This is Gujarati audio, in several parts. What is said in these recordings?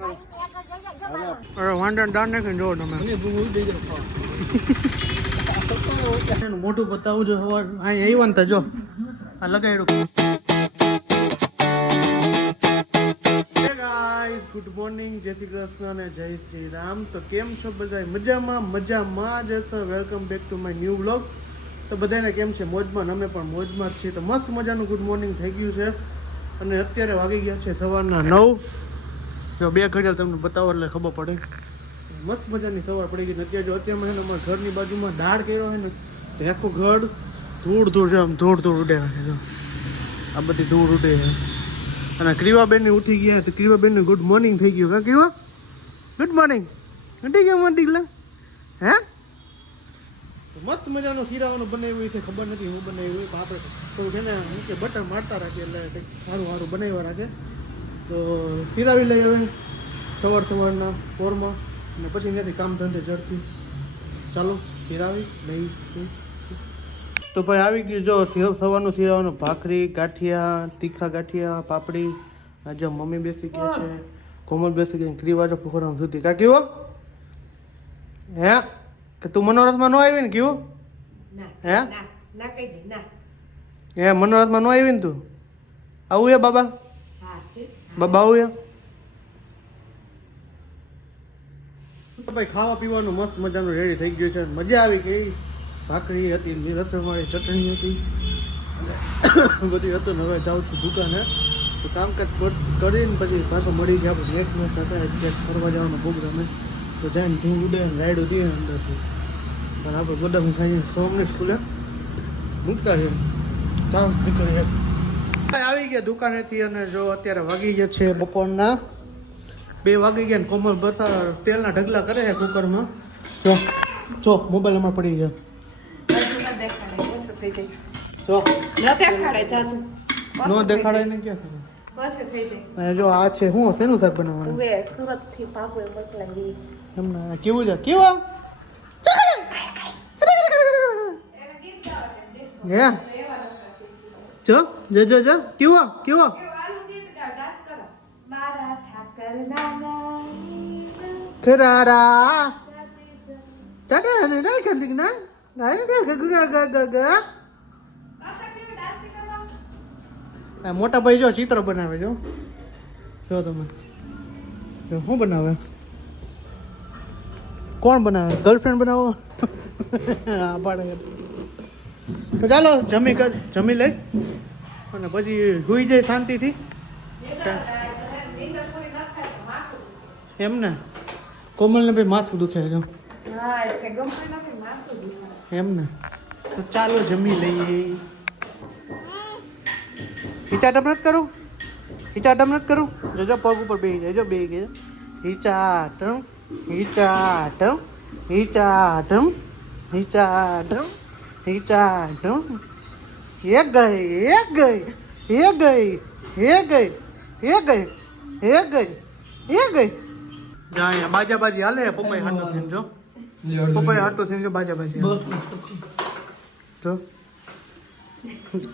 અરે વાંડા દાન નાખીને જોવો તમે મોટું બતાવું જો સવાર અહીં આવ્યા ને જો આ લગાડ્યું. ગુડ મોર્નિંગ, જય શ્રી કૃષ્ણ અને જય શ્રી રામ. તો કેમ છો બધા? મજામાં જ હશો. Welcome back to my new vlog. તો બધાને કેમ છે? મોજમાં. અમે પણ મોજમાં જ છીએ. તો મસ્ત મજાનું ગુડ મોર્નિંગ થઈ ગયું છે અને અત્યારે વાગી ગયા છે સવારના 9. જો 2 ઘડિયાળ તમને બતાવો એટલે ખબર પડે. મસ્ત મજાની સવાર પડી ગઈ. અત્યારે જો અત્યારે અમારા ઘરની બાજુમાં દાળ કર્યો હોય ને તો આખું ઘર ધૂળ છે, આમ ધૂળ ઉડે છે. જો આ બધી ધૂળ ઉડે છે. અને ક્રીવાબેન ઉઠી ગયા તો ક્રીવાબેન ગુડ મોર્નિંગ થઈ ગયું. કા ક્રીવા ગુડ મોર્નિંગ ઉઠી ગયા મોર્નિંગ હે? મસ્ત મજાનું શીરાવાનું બનાવ્યું છે. ખબર નથી હું બનાવ્યું પણ આપણે તો છે ને નીચે બટર મારતા રાખીએ એટલે સારું બનાવ્યા રાખે. તો શીરાવી લઈ હવે સવારના પોરમાં અને પછી ત્યાંથી કામ ધંધે ઝડપી ચાલો શીરાવી લઈ. તો ભાઈ આવી ગયું જો સવારનું શીરાવાનું. ભાખરી, ગાંઠિયા, તીખા ગાંઠિયા, પાપડી. આજે મમ્મી બેસી ગયા છે, કોમલ બેસી ગઈ, ક્રીવાજો પોખરામ સુધી. કા કેવો હે કે તું મનોરથમાં ન આવી ને કેવું હે? હે મનોરથમાં ન આવી ને તું? આવું હે બાબા? બાબા આવું હે? ભાઈ ખાવા પીવાનું મસ્ત મજાનું રેડી થઈ ગયું છે. મજા આવી ગઈ. ભાખરી હતી, રસમવાળી ચટણી હતી, બધું હતું. ને હવે જાઉં છું દુકાને તો કામકાજ કરીને પછી પાછો મળી ગયા. આપણે નેક્સ્ટ મેચ હતા ફરવા જવાનો પ્રોગ્રામ તો જાય ધૂળ ઉડે રાઈડ ઉડી અંદરથી. પણ આપણે બદામ ખાઈને સોમની સ્કૂલે મૂકતા છે. ચાલો નીકળીએ. આવી ગયા દુકાનેથી અને જો અત્યારે વાગી ગયા છે બપોરના 2 વાગી ગયા ને કોમલ બસા તેલના ઢગલા કરે છે કુકરમાં. જો મોબાઈલ અમારે પડી ગયા. નો દેખાડે ને ક્યાં જો આ છે હું શેનું શાક બનાવવાનું? સુરત થી પાપુ મોકલાવી. એમને કેવું છે? કેવું હે જો જો જો જો કેવો ખરારા તાડા ને ના કરી ના મોટા ભાઈ જો ચિત્ર બનાવે. જો તમે જો શું બનાવે? કોણ બનાવે? ગર્લફ્રેન્ડ બનાવો? હા પાડે. તો ચાલો જમી લઈ અને પછી સુઈ જાય શાંતિથી. એમ ને કોમલને ભાઈ માથું દુખે છે એમ ને. તો ચાલો જમી લઈએ. હિચાટમ નથી કરું જો પગ ઉપર બેસી જાય. જો બે ગયા હિચાટમ હિચાટમ હિચાટમ હિચાટમ હિચાટમ. એક ગઈ જાય બાજાબાજી હાલે. પપ્પાએ હાટો થઈને જો બાજાબાજી જો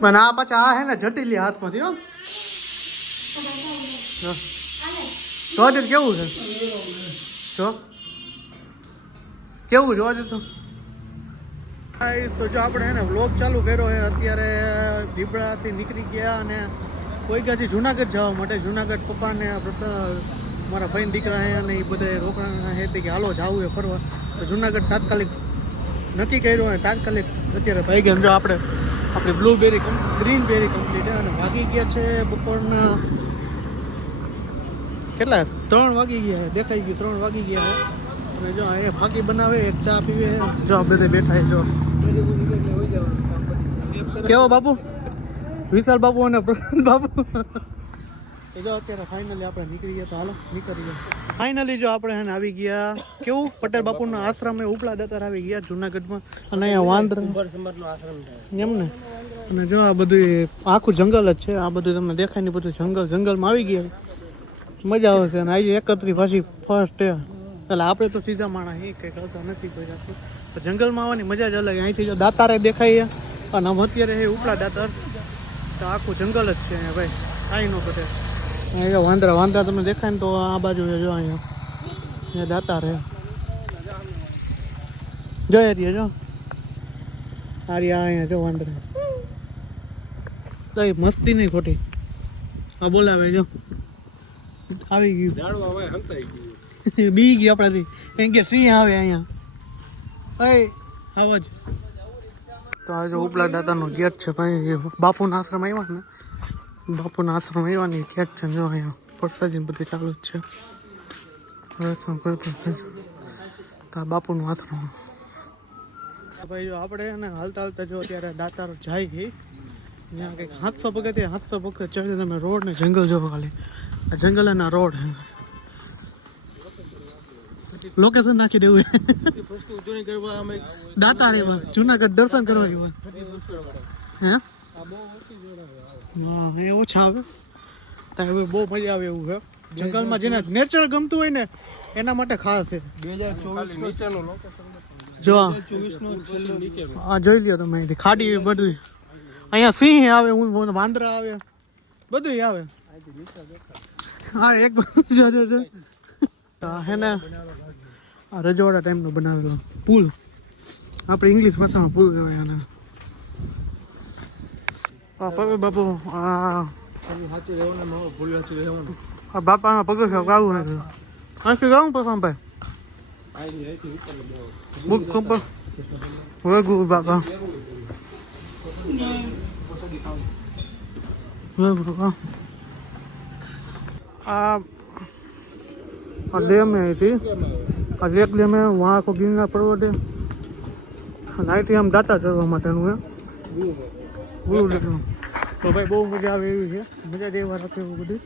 પણ આ પાછા આ હે ને જટીલી હાથમાંથી હો. જોજે કેવું છે? કેવું જોજે તો. તો જો આપણે હે ને વ્લોગ ચાલુ કર્યો છે. અત્યારે દીપડાથી નીકળી ગયા અને કોઈ ગાજી જુનાગઢ જવા માટે. જુનાગઢ પપ્પાને મારા ભાઈ દીકરા હે અને એ બધા રોકાણા હે કે હાલો જવું છે ફરવા. તો જુનાગઢ તાત્કાલિક નક્કી કર્યું અને તાત્કાલિક અત્યારે ભાઈ ગયા. જો આપણે બ્લુબેરી ગ્રીનબેરી કમ્પ્લીટ અને વાગી ગયા છે બપોરના કેટલા 3 વાગી ગયા. દેખાઈ ગયું 3 વાગી ગયા. અને જો એ ફાકી બનાવે, એક ચા પીવે. જો આ બધે બેઠા જો કેવો બાપુ વિશાલ બાપુ અને પ્રશાંત બાપુ. જો અત્યારે ફાઇનલી આપણે નીકળી ગયા. તો હાલો નીકળી ગયા. ફાઇનલી જો આપણે એને આવી ગયા કેવું પટેલ બાપુના આશ્રમે ઉપલા દાતાર આવી ગયા જુનાગઢમાં. અને અહીંયા વાંદરા એમ ને. અને જો આ બધું આખું જંગલ જ છે. આ બધું તમને દેખાય ને બધું જંગલમાં આવી ગયા. મજા આવશે. અને આજે 31 પાછી ફર્સ્ટ ડે. એટલે આપણે તો સીધા માણા એ કંઈ કરતા નથી કોઈ જાતનું. જંગલમાં આવવાની મજા જ અલગ. અહીંથી જો દાતારે દેખાય અને આમ અત્યારે એ ઉપલા દાતાર તો આખું જંગલ જ છે અહીંયા ભાઈ. કાંઈ ન બધે અહીંયા વાંદરા વાંદરા તમને દેખાય ને તો આ બાજુ જો અહીંયા દાતા રહે જો એરિયા જો આર્યા અહીંયા જો વાંદરા તો મસ્તી નહીં ખોટી હા બોલાવે જો આવી ગયું બી ગઈ આપણાથી કેમ કે સિંહ આવે અહીંયા આવો જ તો આ જો ઉપલા દાદાનો ગેટ છે ભાઈ બાપુના આશ્રમ આવ્યા ને બાપુના આશ્રમ આવ્યા ને ગેટ છે જો અહીંયા પરસાજીને બધું ચાલુ જ છે તો આ બાપુનું આશ્રમ ભાઈ જો આપણે એને હાલતા હાલતા જો અત્યારે દાતાર જાય ગઈ ત્યાં કંઈક 700 પગથિયા ચડે તમે રોડ ને જંગલ જોવો ખાલી આ જંગલ અને રોડ લોકેશન નાખી દેવું દાતારીમાં જુનાગઢ દર્શન કરવા હે હા એ ઓછા આવે ત્યાં બહુ મજા આવે એવું છે જંગલમાં જેને નેચર ગમતું હોય ને એના માટે ખાસ છે 2024 જો આ જોઈ લ્યો તમે અહીંથી ખાડી બધું અહીંયા સિંહ આવે વાંદરા આવે બધું આવે હા એક હે ને આ રજવાડા ટાઈમનો બનાવેલો પુલ આપણે ઇંગ્લિશ ભાષામાં પુલ કહેવાય આને બાપુ આ બાપાના પગથિયા ગાવું નથી અહીંથી ગાવું પ્રશાંતભાઈ બુક કંપર વગુ બાપા डैम है थी लेक डैम है वहाँ को गिरना पर्वत है नाइट हम दाता चढ़वा माटेનું है ब्लू लेक तो भाई બહુ મજા આવે એવી છે મજા દેવા રાખે એવું બધું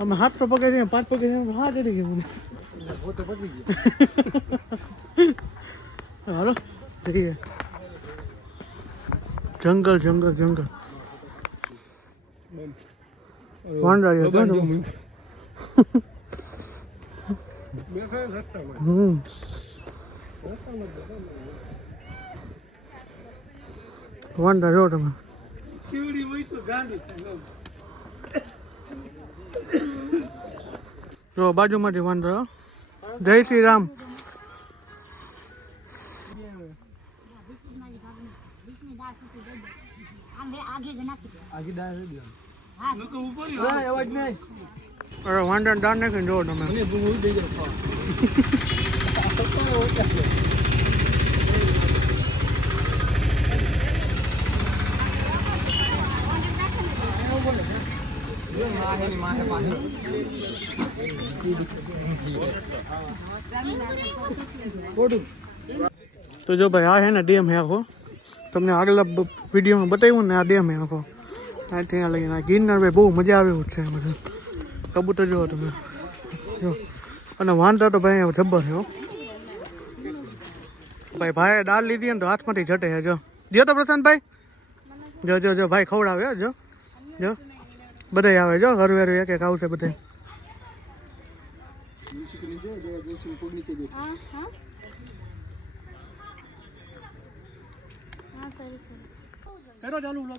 અમે 700 પગથિયા 5 પગથિયા હા ચડી ગયું હાલો જઈએ જંગલ જંગલ જંગલ વાંદરા વાંદરા જો તમે જો બાજુમાંથી વાંદરા જય શ્રી રામ અરે વાંદરા દાન નાખીને જો તમે તો જો ભાઈ આ હે ને ડેમ હે આખો તમને આગલા વિડીયોમાં બતાવ્યું ને આ ડેમ હે આખો ત્યાં લઈને ગિરનાર ભાઈ બહુ મજા આવે એવું છે બધું કબૂતર જો તમે જો અને વાંદરા તો ભાઈ જબ્બર છે ભાઈ ભાઈએ દાળ લીધી ને તો હાથમાંથી જટે છે જો તો પ્રશાંતભાઈ જો જો જો ભાઈ ખવડાવે જો જો બધા આવે જો હરવે હરવે એક એક આવશે બધા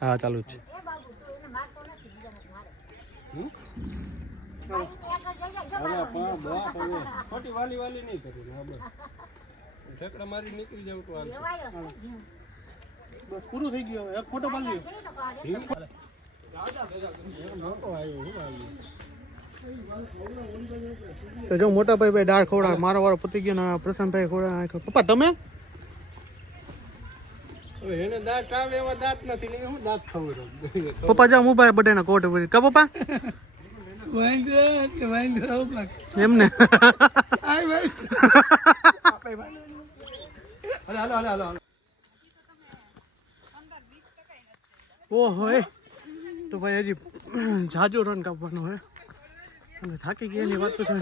હા ચાલુ છે બસ પૂરું થઈ ગયું એક ફોટો પાડી તો જો મોટા ભાઈ દાળ ખવડાવે મારો વારો પતી ગયો ને પ્રશાંતભાઈ ખવડાવે પપ્પા તમે એને દાંત આવે એવા દાંત નથી ને હું દાંત ખવડાવું પપ્પા જાવ મોબાઈલ બધાના કોટ ભરી કા પપ્પા એમને ઓહો તો ભાઈ હજી જાજો રન કાપવાનો હે અને થાકી ગયા ની વાત તો છે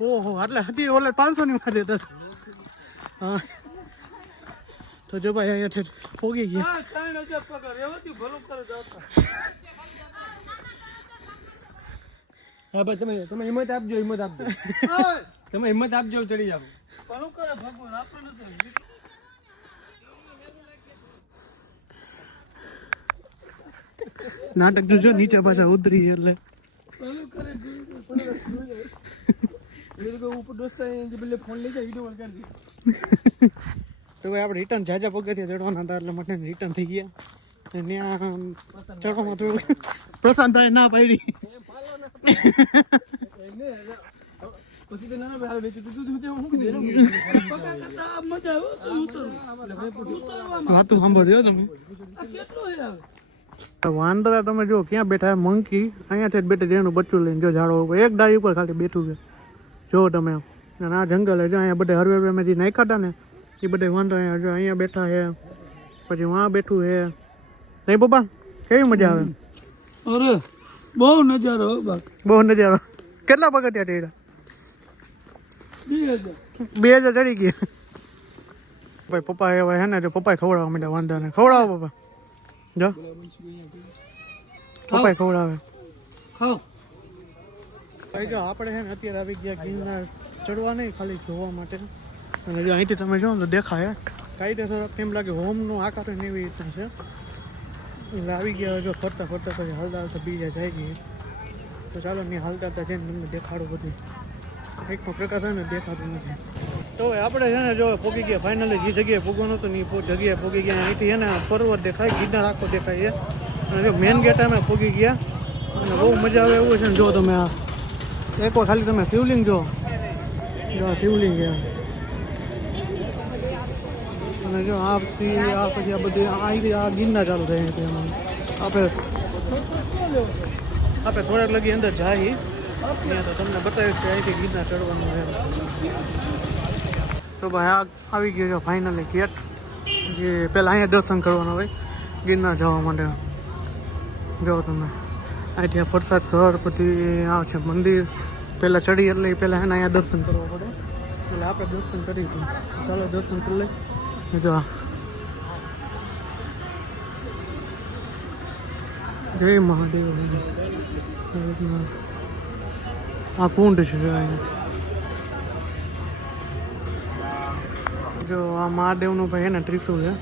ઓહો એટલે હતી ઓલે 500 ની માં દેતા હા તો જો ભાઈ અહીંયા પોગી ગયા હા ભાઈ તમે હિંમત આપજો તમે હિંમત આપજો ચડી જાવ નાટક જોજો નીચે પાછા ઉતરી એટલે તો ભાઈ આપણે રિટર્ન જાજા પગથિયા ચડવાના હતા એટલે માટે રિટર્ન થઈ ગયા. ત્યાં ચડવામાં થોડું પ્રશાંતભાઈ ના પાડી. વાતું સાંભળ્યો તમે વાંદરા તમે જો ક્યાં બેઠા મંકી અહીંયાથી જ બેઠે જેનું બચ્ચું લઈને જો ઝાડો ઉપર એક ડાળી ઉપર ખાલી બેઠું છે જો તમે. અને આ જંગલ જો અહીંયા બધા હરવે મેં જે નાખ્યા હતા ને એ બધા વાંદરા જો અહીંયા બેઠા છે પછી વાં બેઠું છે નહીં પપ્પા કેવી મજા આવે? અરે બહુ નજારો બહુ નજારો. કેટલા પગથિયા ચડ્યા? 2000 ચડી ગયા. ભાઈ પપ્પા એવા હે ને જો પપ્પા ખવડાવવા માંડ્યા વાંદરાને. ખવડાવો પપ્પા જો પપ્પા ખવડાવે. ખાઓ ભાઈ જો આપણે છે ને અત્યારે આવી ગયા ગિરનાર ચડવા નહીં ખાલી જોવા માટે. અને જો અહીંથી તમે જો તો દેખાય કાયદેસર એમ લાગે હોમનું આકાર ને એવી રીતના છે. એટલે આવી ગયા જો ફરતા ફરતા પછી હાલતા હાલતા બીજા જાય ગઈ. તો ચાલો ને હાલતા હતા જઈને તમને દેખાડું બધું. એક પ્રકાશ છે ને દેખાતું નથી. તો આપણે છે ને જો પોગી ગયા ફાઇનલી જે જગ્યાએ પોગવાનું હતું ને એ જગ્યાએ પોગી ગયા. અહીંથી છે ને પર્વત દેખાય ગિરનાર આખો દેખાય છે. અને જો મેન ગેટ અમે પોગી ગયા અને બહુ મજા આવે એવું છે ને. જો તમે આ એકવાર ખાલી તમે શિવલિંગ જો શિવલિંગ છે. અને જો આ પછી આ બધી આ ગિરનાર ચાલુ થાય છે. આપણે થોડાક લગી અંદર જાય ત્યાં તો તમને બતાવીશ કે અહીંથી ગિરનાર ચડવાનું છે. તો ભાઈ આ આવી ગયો છે ફાઇનલી ગેટ. જે પહેલાં અહીંયા દર્શન કરવાનું હોય ગિરનાર જવા માટે. જો તમે અહીંથી આ પ્રસાદ ઘર પછી આ છે મંદિર. પહેલાં ચડી એટલે પહેલાં એને અહીંયા દર્શન કરવા પડે એટલે આપણે દર્શન કરીશું. ચાલો દર્શન કરી લઈએ. જો જય મહાદેવ. આ કુંડ છે જો આ મહાદેવનું ભાઈ છે ને ત્રિશુલ છે.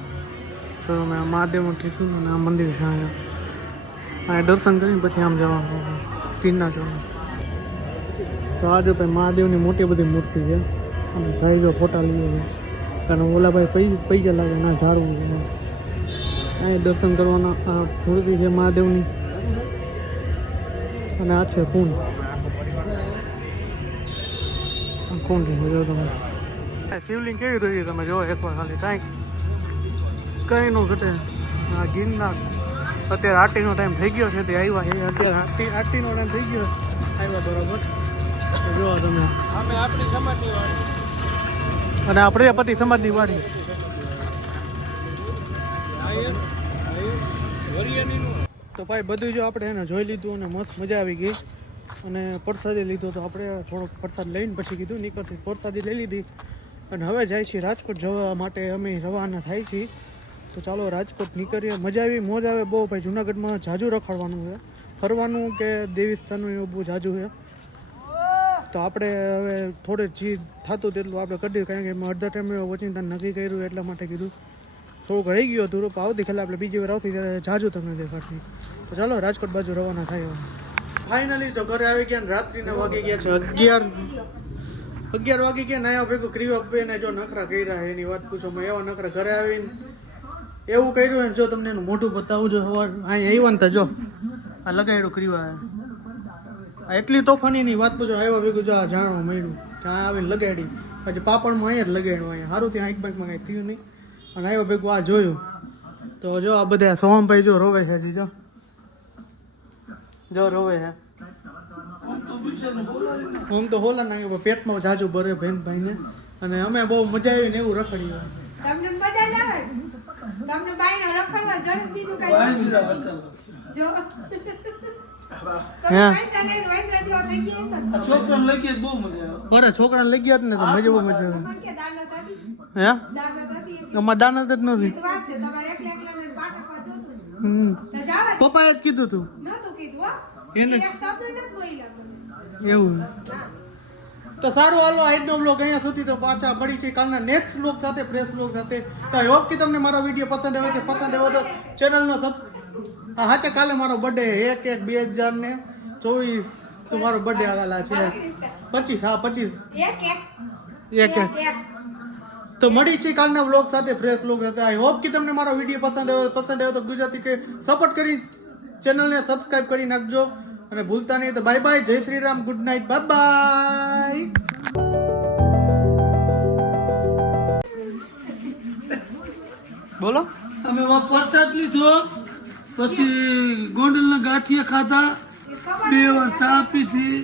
જો તમે આ મહાદેવનું ત્રિશુલ અને આ મંદિર છે અહીંયા દર્શન કરીને પછી આમ જવાનું ગિરનાર જવાનું. તો આ જો ભાઈ મહાદેવની મોટી બધી મૂર્તિ છે. અને ભાઈ જો ફોટા લઈએ છે કારણ ઓલા ભાઈ પૈસા લાગે ના ઝાડવું છે. અહીંયા દર્શન કરવાના આ મૂર્તિ છે મહાદેવની. અને આ છે કુંડ. કુંડ જો તમે શિવલિંગ કેવી રહી તમે જો એકવાર ખાલી કંઈ ન ઘટે. આ ગિરનાર અત્યારે આરતીનો ટાઈમ થઈ ગયો છે તે આવ્યા છે. અત્યારે આરતીનો ટાઈમ થઈ ગયો આવ્યા બરાબર. જો તમે આપણી સમાજની વાળી અને આ પ્રજાપતિ સમાજની વાડી. તો ભાઈ બધું જો આપણે એને જોઈ લીધું અને મસ્ત મજા આવી ગઈ. અને પ્રસાદી લીધો તો આપણે થોડોક પ્રસાદ લઈને પછી કીધું નીકળતી પ્રસાદી લઈ લીધી. અને હવે જાય છે રાજકોટ જવા માટે અમે રવાના થાય છીએ. તો ચાલો રાજકોટ નીકળીએ. મજા આવી મોજ આવે બહુ ભાઈ. જુનાગઢમાં જાજુ રખડવાનું છે ફરવાનું કે દેવી સ્થાનનું એવું બહુ જાજુ છે. તો આપણે હવે થોડે જે થતું તેટલું આપણે કરી દીધું કારણ કે એમાં અડધા ટાઈમે વચિંતા નક્કી કર્યું એટલા માટે કીધું થોડુંક રહી ગયું હતું. આવતી ખાલી આપણે બીજી વાર આવતી ત્યારે જાજુ તમને દેખાડતી. તો ચાલો રાજકોટ બાજુ રવાના થાય. ફાઇનલી તો ઘરે આવી ગયા. રાત્રિના વાગી ગયા છે 11 વાગી ગયા. ને આવ્યા ભેગું ક્રીવા બેને જો નખરા કર્યા એની વાત પૂછો. મેં એવા નખરા ઘરે આવીને એવું કર્યું હોય જો તમને એનું મોઢું બતાવું જો સવાર અહીંયા આવ્યા ને તો જો આ લગાડ્યું ક્રીવા એટલી તોફાનીની વાત પૂછો. આવ્યા ભેગું જો આ જાણવા મળ્યું કે આ આવીને લગાડી પછી પાપડમાં અહીંયા જ લગાડ્યું. અહીંયા સારું ત્યાં આંખ બાંખમાં કાંઈ થયું નહીં. અને આવ્યા ભેગું આ જોયું તો જો આ બધા સોહમભાઈ જો રોવે છે હજી જો રોવે છે. આમ તો હોલા ના પેટમાં જાજુ ભરે બેન ભાઈને. અને અમે બહુ મજા આવી ને એવું રખડ્યું. તમને મજા જ આવે તમને બાઈને રખડવા જડ દીધું કઈ જો છોકરાને લઈ ગયા બહુ મજા આવે. અરે છોકરાને લઈ ગયા ને તો મજા બહુ મજા આવે. હે અમારે દાનત જ નથી. પપ્પાએ જ કીધું તું એને એવું. તો સારું હાલો આજનો બ્લોગ અહીંયા સુધી. તો પાછા મળી છે કાલના નેક્સ્ટ બ્લોગ સાથે ફ્રેશ બ્લોગ સાથે. તો આઈ હોપ કે તમને મારો વિડીયો પસંદ આવે તો ચેનલનો હા હાચે કાલે મારો બર્થડે 1/1/2024 તો મારો બર્થડે આવેલા છે 25 હા 25 એક એક એક એક તો મળી છે કાલના વ્લોગ સાથે ફ્રેશ વ્લોગ સાથે આઈ હોપ કે તમને મારો વિડીયો પસંદ આવ્યો તો ગુજરાતી કે સપોર્ટ કરી ચેનલને સબસ્ક્રાઇબ કરી નાખજો અને ભૂલતા નહીં તો બાય બાય જય Shri Ram good night bye bye બોલો અમે પ્રસાદ લીધો પછી ગોંડલના ગાંઠિયા ખાધા 2 વાર ચા પીધી